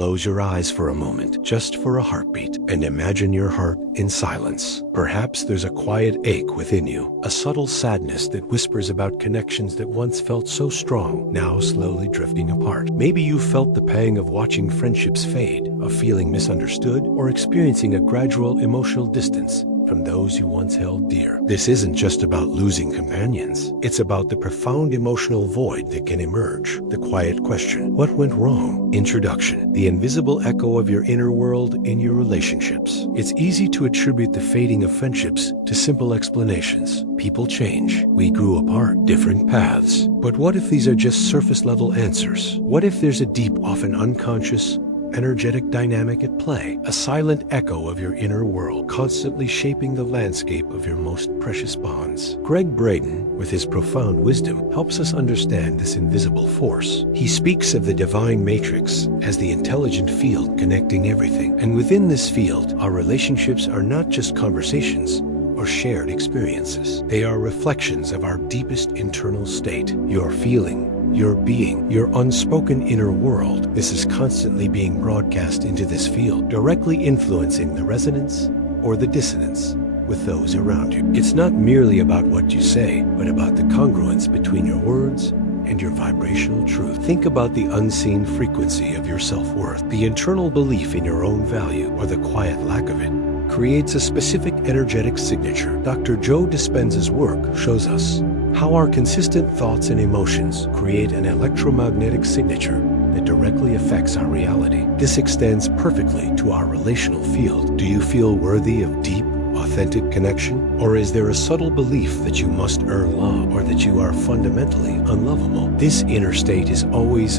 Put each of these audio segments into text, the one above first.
Close your eyes for a moment, just for a heartbeat, and imagine your heart in silence. Perhaps there's a quiet ache within you, a subtle sadness that whispers about connections that once felt so strong, now slowly drifting apart. Maybe you felt the pang of watching friendships fade, of feeling misunderstood, or experiencing a gradual emotional distance from those you once held dear. This isn't just about losing companions. It's about the profound emotional void that can emerge. The quiet question, what went wrong? Introduction, the invisible echo of your inner world in your relationships. It's easy to attribute the fading of friendships to simple explanations. People change. We grew apart, different paths. But what if these are just surface level answers? What if there's a deep, often unconscious, energetic dynamic at play, a silent echo of your inner world, constantly shaping the landscape of your most precious bonds? Gregg Braden, with his profound wisdom, helps us understand this invisible force. He speaks of the divine matrix as the intelligent field connecting everything. And within this field, our relationships are not just conversations or shared experiences. They are reflections of our deepest internal state, your feeling, your being, your unspoken inner world. This is constantly being broadcast into this field, directly influencing the resonance or the dissonance with those around you. It's not merely about what you say, but about the congruence between your words and your vibrational truth. Think about the unseen frequency of your self-worth. The internal belief in your own value, or the quiet lack of it, creates a specific energetic signature. Dr. Joe Dispenza's work shows us how our consistent thoughts and emotions create an electromagnetic signature that directly affects our reality. This extends perfectly to our relational field. Do you feel worthy of deep, authentic connection? Or is there a subtle belief that you must earn love, or that you are fundamentally unlovable? This inner state is always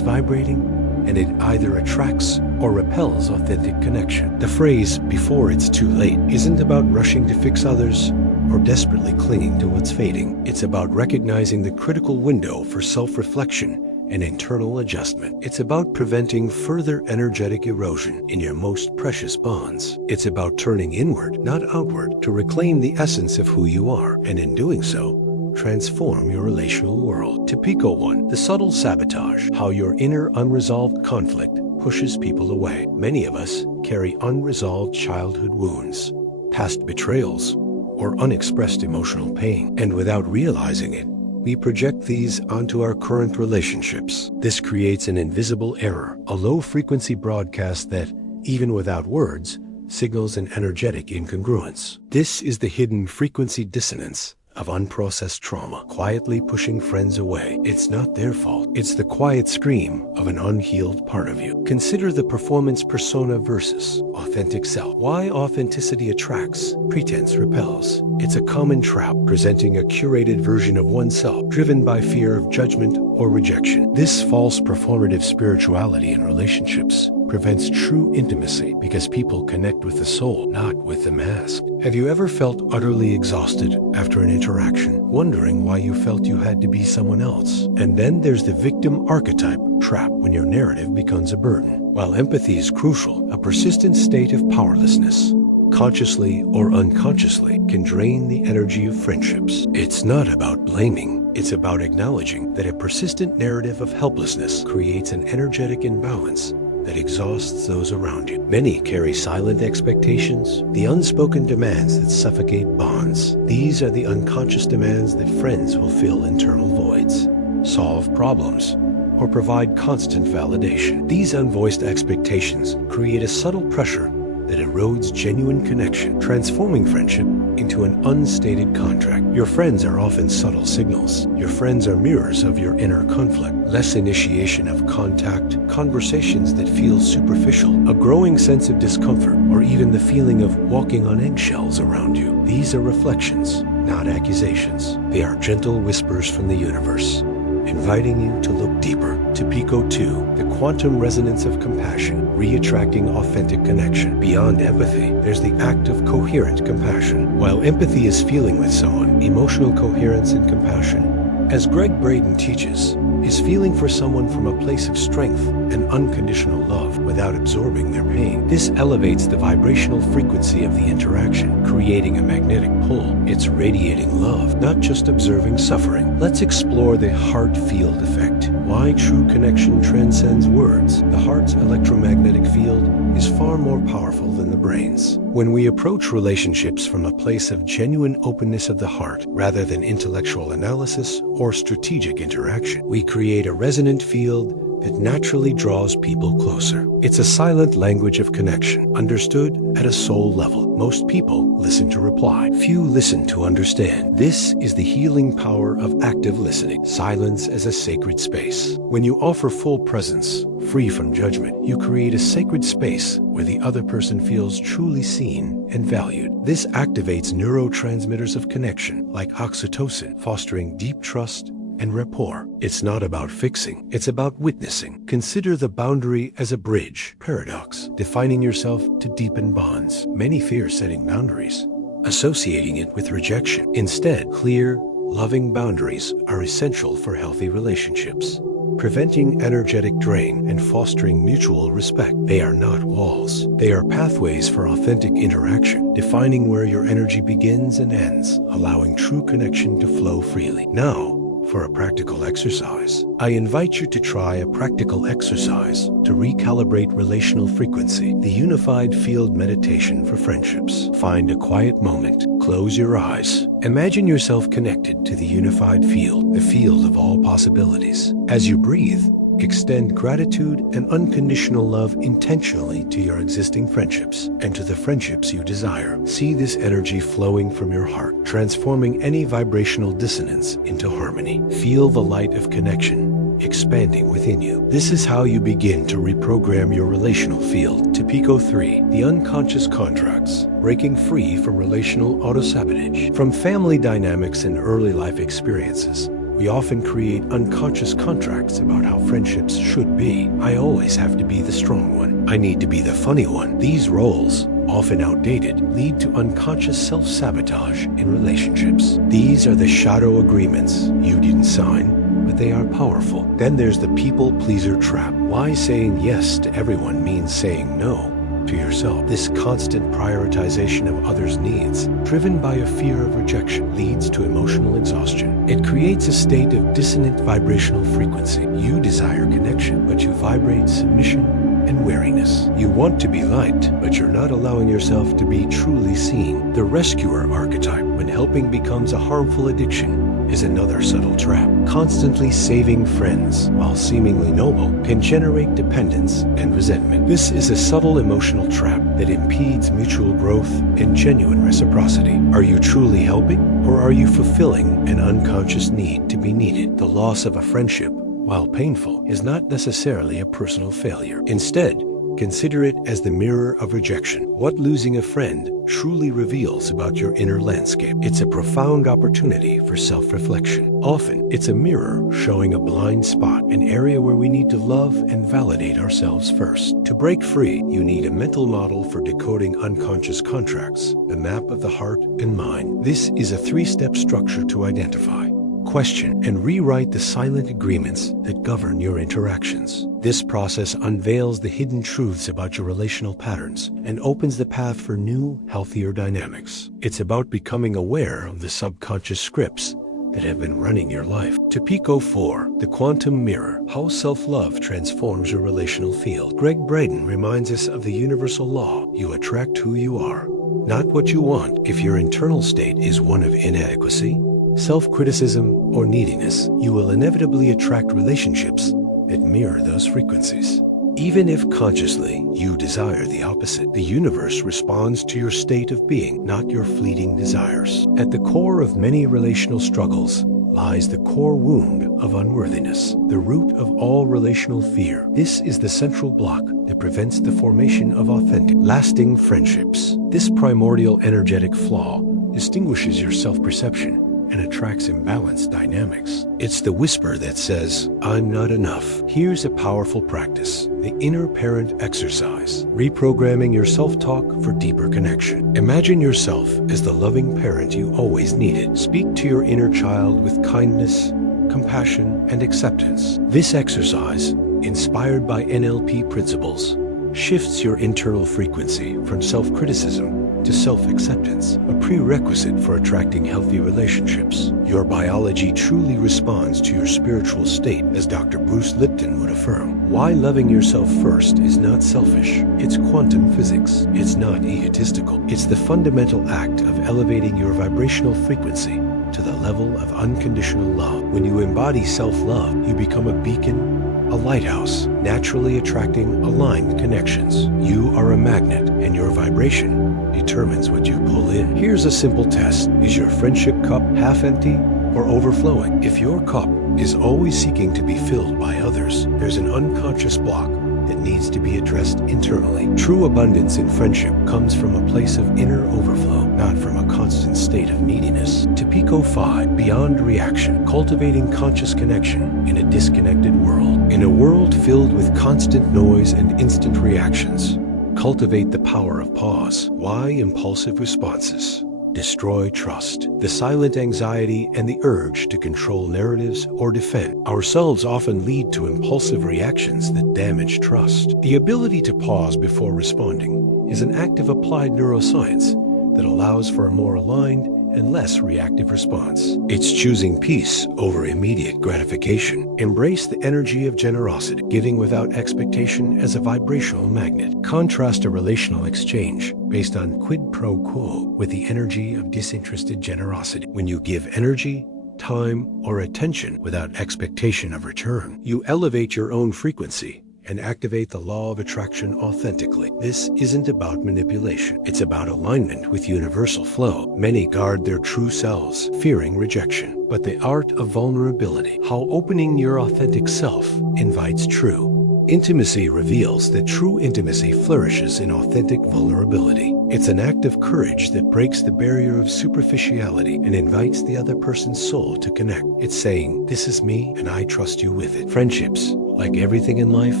vibrating, and it either attracts or repels authentic connection. The phrase, "before it's too late," isn't about rushing to fix others or desperately clinging to what's fading. It's about recognizing the critical window for self-reflection and internal adjustment. It's about preventing further energetic erosion in your most precious bonds. It's about turning inward, not outward, to reclaim the essence of who you are, and in doing so, transform your relational world. Typico 1. The subtle sabotage, how your inner unresolved conflict pushes people away. Many of us carry unresolved childhood wounds, past betrayals, or unexpressed emotional pain. And without realizing it, we project these onto our current relationships. This creates an invisible error, a low-frequency broadcast that, even without words, signals an energetic incongruence. This is the hidden frequency dissonance of unprocessed trauma, quietly pushing friends away. It's not their fault. It's the quiet scream of an unhealed part of you. Consider the performance persona versus authentic self. Why authenticity attracts, pretense repels. It's a common trap, presenting a curated version of oneself, driven by fear of judgment or rejection. This false performative spirituality in relationships prevents true intimacy, because people connect with the soul, not with the mask. Have you ever felt utterly exhausted after an interaction, wondering why you felt you had to be someone else? And then there's the victim archetype trap, when your narrative becomes a burden. While empathy is crucial, a persistent state of powerlessness, consciously or unconsciously, can drain the energy of friendships. It's not about blaming. It's about acknowledging that a persistent narrative of helplessness creates an energetic imbalance that exhausts those around you. Many carry silent expectations, the unspoken demands that suffocate bonds. These are the unconscious demands that friends will fill internal voids, solve problems, or provide constant validation. These unvoiced expectations create a subtle pressure that erodes genuine connection, transforming friendship into an unstated contract. Your friends are often subtle signals. Your friends are mirrors of your inner conflict. Less initiation of contact, conversations that feel superficial, a growing sense of discomfort, or even the feeling of walking on eggshells around you. These are reflections, not accusations. They are gentle whispers from the universe, inviting you to look deeper. Typico 2, the quantum resonance of compassion, re-attracting authentic connection. Beyond empathy, there's the act of coherent compassion. While empathy is feeling with someone, emotional coherence and compassion, as Gregg Braden teaches, is feeling for someone from a place of strength and unconditional love without absorbing their pain. This elevates the vibrational frequency of the interaction, creating a magnetic pull. It's radiating love, not just observing suffering. Let's explore the heart field effect. Why true connection transcends words. The heart's electromagnetic field is far more powerful than the brain's. When we approach relationships from a place of genuine openness of the heart, rather than intellectual analysis or strategic interaction, we create a resonant field that naturally draws people closer. It's a silent language of connection, understood at a soul level. Most people listen to reply. Few listen to understand. This is the healing power of active listening. Silence as a sacred space. When you offer full presence, free from judgment, you create a sacred space where the other person feels truly seen and valued. This activates neurotransmitters of connection, like oxytocin, fostering deep trust and rapport. It's not about fixing, it's about witnessing. Consider the boundary as a bridge. Paradox. Defining yourself to deepen bonds. Many fear setting boundaries, associating it with rejection. Instead, clear, loving boundaries are essential for healthy relationships, preventing energetic drain and fostering mutual respect. They are not walls. They are pathways for authentic interaction, defining where your energy begins and ends, allowing true connection to flow freely. Now, for a practical exercise, I invite you to try a practical exercise to recalibrate relational frequency, the unified field meditation for friendships. Find a quiet moment, close your eyes, imagine yourself connected to the unified field, the field of all possibilities. As you breathe, extend gratitude and unconditional love intentionally to your existing friendships and to the friendships you desire. See this energy flowing from your heart, transforming any vibrational dissonance into harmony. Feel the light of connection expanding within you. This is how you begin to reprogram your relational field. To Pico 3, the unconscious contracts, breaking free from relational autosabotage. From family dynamics and early life experiences, we often create unconscious contracts about how friendships should be. I always have to be the strong one. I need to be the funny one. These roles, often outdated, lead to unconscious self-sabotage in relationships. These are the shadow agreements you didn't sign, but they are powerful. Then there's the people-pleaser trap. Why saying yes to everyone means saying no to yourself. This constant prioritization of others' needs, driven by a fear of rejection, leads to emotional exhaustion. It creates a state of dissonant vibrational frequency. You desire connection, but you vibrate submission and wariness. You want to be liked, but you're not allowing yourself to be truly seen. The rescuer archetype, when helping becomes a harmful addiction, is another subtle trap. Constantly saving friends, while seemingly noble, can generate dependence and resentment. This is a subtle emotional trap that impedes mutual growth and genuine reciprocity. Are you truly helping, or are you fulfilling an unconscious need to be needed? The loss of a friendship, while painful, is not necessarily a personal failure. Instead, consider it as the mirror of rejection. What losing a friend truly reveals about your inner landscape. It's a profound opportunity for self-reflection. Often, it's a mirror showing a blind spot, an area where we need to love and validate ourselves first. To break free, you need a mental model for decoding unconscious contracts, the map of the heart and mind. This is a three-step structure to identify, question, and rewrite the silent agreements that govern your interactions. This process unveils the hidden truths about your relational patterns and opens the path for new, healthier dynamics. It's about becoming aware of the subconscious scripts that have been running your life. To Pico 4, the quantum mirror, how self-love transforms your relational field. Gregg Braden reminds us of the universal law: you attract who you are, not what you want. If your internal state is one of inadequacy, self-criticism, or neediness, you will inevitably attract relationships that mirror those frequencies. Even if consciously you desire the opposite, the universe responds to your state of being, not your fleeting desires. At the core of many relational struggles lies the core wound of unworthiness, the root of all relational fear. This is the central block that prevents the formation of authentic, lasting friendships. This primordial energetic flaw distinguishes your self-perception and attracts imbalanced dynamics. It's the whisper that says, "I'm not enough." Here's a powerful practice: the inner parent exercise, reprogramming your self-talk for deeper connection. Imagine yourself as the loving parent you always needed. Speak to your inner child with kindness, compassion, and acceptance. This exercise, inspired by NLP principles, shifts your internal frequency from self-criticism to self-acceptance, a prerequisite for attracting healthy relationships. Your biology truly responds to your spiritual state, as Dr. Bruce Lipton would affirm. Why loving yourself first is not selfish. It's quantum physics. It's not egotistical. It's the fundamental act of elevating your vibrational frequency to the level of unconditional love. When you embody self-love, you become a beacon, a lighthouse, naturally attracting aligned connections. You are a magnet, and your vibration determines what you pull in. Here's a simple test. Is your friendship cup half empty or overflowing? If your cup is always seeking to be filled by others, there's an unconscious block that needs to be addressed internally. True abundance in friendship comes from a place of inner overflow, not from a constant state of neediness. Pico 5, Beyond Reaction, cultivating conscious connection in a disconnected world. In a world filled with constant noise and instant reactions, cultivate the power of pause. Why impulsive responses destroy trust? The silent anxiety and the urge to control narratives or defend ourselves often lead to impulsive reactions that damage trust. The ability to pause before responding is an act of applied neuroscience that allows for a more aligned and less reactive response. It's choosing peace over immediate gratification. Embrace the energy of generosity, giving without expectation as a vibrational magnet. Contrast a relational exchange based on quid pro quo with the energy of disinterested generosity. When you give energy, time, or attention without expectation of return, you elevate your own frequency and activate the law of attraction authentically. This isn't about manipulation. It's about alignment with universal flow. Many guard their true selves, fearing rejection. But the art of vulnerability, how opening your authentic self invites true intimacy, reveals that true intimacy flourishes in authentic vulnerability. It's an act of courage that breaks the barrier of superficiality and invites the other person's soul to connect. It's saying, "This is me, and I trust you with it." Friendships, like everything in life,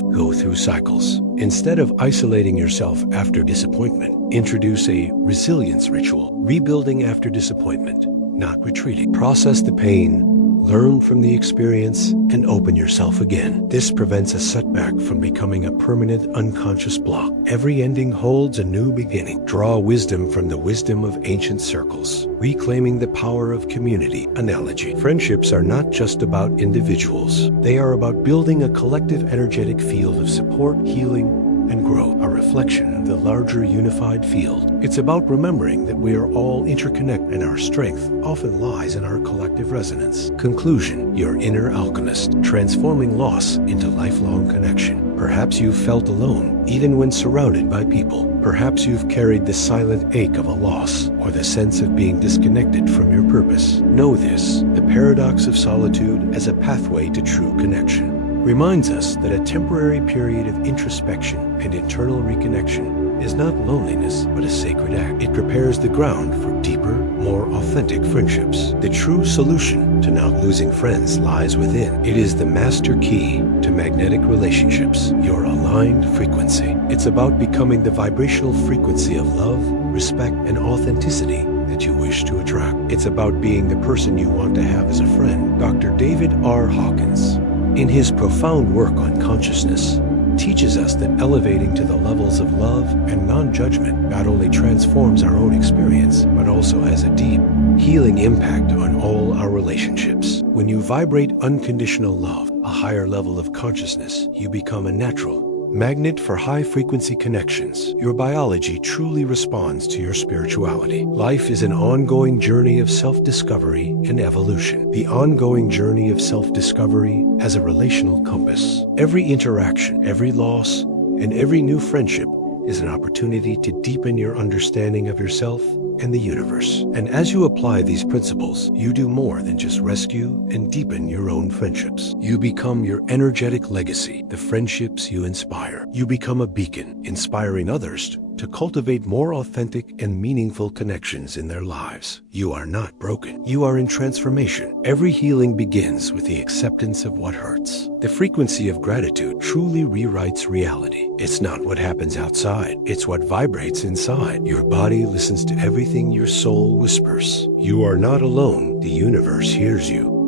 go through cycles. Instead of isolating yourself after disappointment, introduce a resilience ritual, rebuilding after disappointment, not retreating. Process the pain, learn from the experience, and open yourself again. This prevents a setback from becoming a permanent unconscious block. Every ending holds a new beginning. Draw wisdom from the wisdom of ancient circles, reclaiming the power of community. Analogy. Friendships are not just about individuals. They are about building a collective energetic field of support, healing, and growth, a reflection of the larger unified field. It's about remembering that we are all interconnected and our strength often lies in our collective resonance. Conclusion. Your inner alchemist, transforming loss into lifelong connection. Perhaps you've felt alone, even when surrounded by people. Perhaps you've carried the silent ache of a loss or the sense of being disconnected from your purpose. Know this, the paradox of solitude as a pathway to true connection reminds us that a temporary period of introspection and internal reconnection is not loneliness, but a sacred act. It prepares the ground for deeper, more authentic friendships. The true solution to not losing friends lies within. It is the master key to magnetic relationships, your aligned frequency. It's about becoming the vibrational frequency of love, respect, and authenticity that you wish to attract. It's about being the person you want to have as a friend. Dr. David R. Hawkins, in his profound work on consciousness, teaches us that elevating to the levels of love and non-judgment not only transforms our own experience, but also has a deep, healing impact on all our relationships. When you vibrate unconditional love, a higher level of consciousness, you become a natural magnet for high-frequency connections. Your biology truly responds to your spirituality. Life is an ongoing journey of self-discovery and evolution. The ongoing journey of self-discovery as a relational compass. Every interaction, every loss, and every new friendship is an opportunity to deepen your understanding of yourself and the universe. And as you apply these principles, you do more than just rescue and deepen your own friendships. You become your energetic legacy, the friendships you inspire. You become a beacon, inspiring others to cultivate more authentic and meaningful connections in their lives. You are not broken. You are in transformation. Every healing begins with the acceptance of what hurts. The frequency of gratitude truly rewrites reality. It's not what happens outside. It's what vibrates inside. Your body listens to everything your soul whispers. You are not alone. The universe hears you.